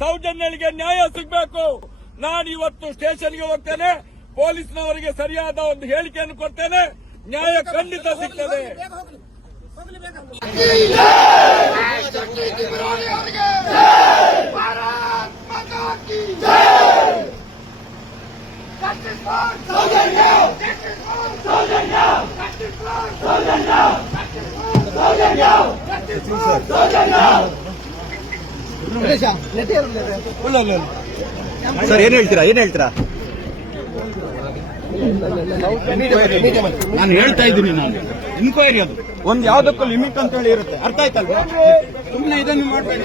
ಸೌಜನ್ಯಗಳಿಗೆ ನ್ಯಾಯ ಸಿಗಬೇಕು. ನಾನು ಇವತ್ತು ಸ್ಟೇಷನ್ಗೆ ಹೋಗ್ತೇನೆ. ಪೊಲೀಸ್ನವರಿಗೆ ಸರಿಯಾದ ಒಂದು ಹೇಳಿಕೆಯನ್ನು ಕೊಡ್ತೇನೆ. ನ್ಯಾಯ ಖಂಡಿತ ಸಿಗ್ತದೆ. ಸರ್ ಏನ್ ಹೇಳ್ತೀರಾ ಏನ್ ಹೇಳ್ತೀರಾ ನಾನು ಹೇಳ್ತಾ ಇದ್ದೀನಿ ನಾನು ಇನ್ಕ್ವೈರಿ ಅದು ಒಂದ್ ಯಾವ್ದಕ್ಕೂ ಲಿಮಿಟ್ ಅಂತ ಹೇಳಿ ಇರುತ್ತೆ ಅರ್ಥ ಆಯ್ತಲ್ವಾ ಸುಮ್ಮನೆ ಇದನ್ನು ಮಾಡಬೇಡಿ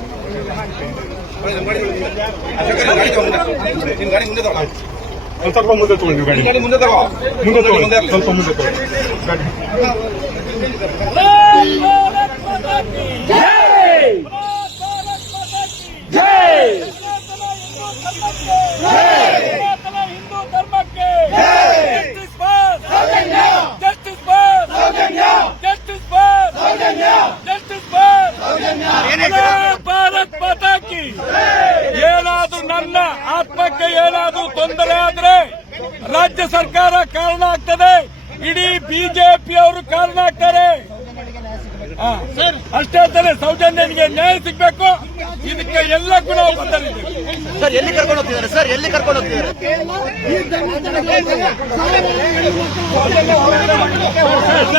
ಒಂದ್ ಸ್ವಲ್ಪ ಮುಂದೆ ತಗೊಳ್ಳಿ ನೀವು ಗಾಡಿ ಮುಂದೆ ತಗೊಳ್ಳಿ ಸ್ವಲ್ಪ ಮುಂದೆ ತಗೊಳ್ಳಿ ಗಾಡಿ ಹಿಂದೂ ಧರ್ಮಕ್ಕೆ justice boss justice boss justice boss justice boss Bharat Mata ಕಿ ಏನಾದ್ರೂ ನನ್ನ ಆತ್ಮಕ್ಕೆ ಏನಾದ್ರೂ ತೊಂದರೆ ಆದ್ರೆ ರಾಜ್ಯ ಸರ್ಕಾರ ಕಾರಣ ಆಗ್ತದೆ. ಇಡೀ ಬಿಜೆಪಿ ಅವರು ಕಾರಣ ಆಗ್ತಾರೆ. ಅಷ್ಟೇ ಅಂತಾನೆ ಸೌಜನ್ಯನಿಗೆ ನ್ಯಾಯ ಸಿಗಬೇಕು. ಇದಕ್ಕೆ ಎಲ್ಲ ಗುಣ ಬಂದಿದ್ದೀವಿ ಸರ್ ಎಲ್ಲಿ ಕರ್ಕೊಂಡು ಹೋಗ್ತಿದ್ದಾರೆ? ಸರ್ ಎಲ್ಲಿ ಕರ್ಕೊಂಡು ಹೋಗ್ತಿದ್ದಾರೆ?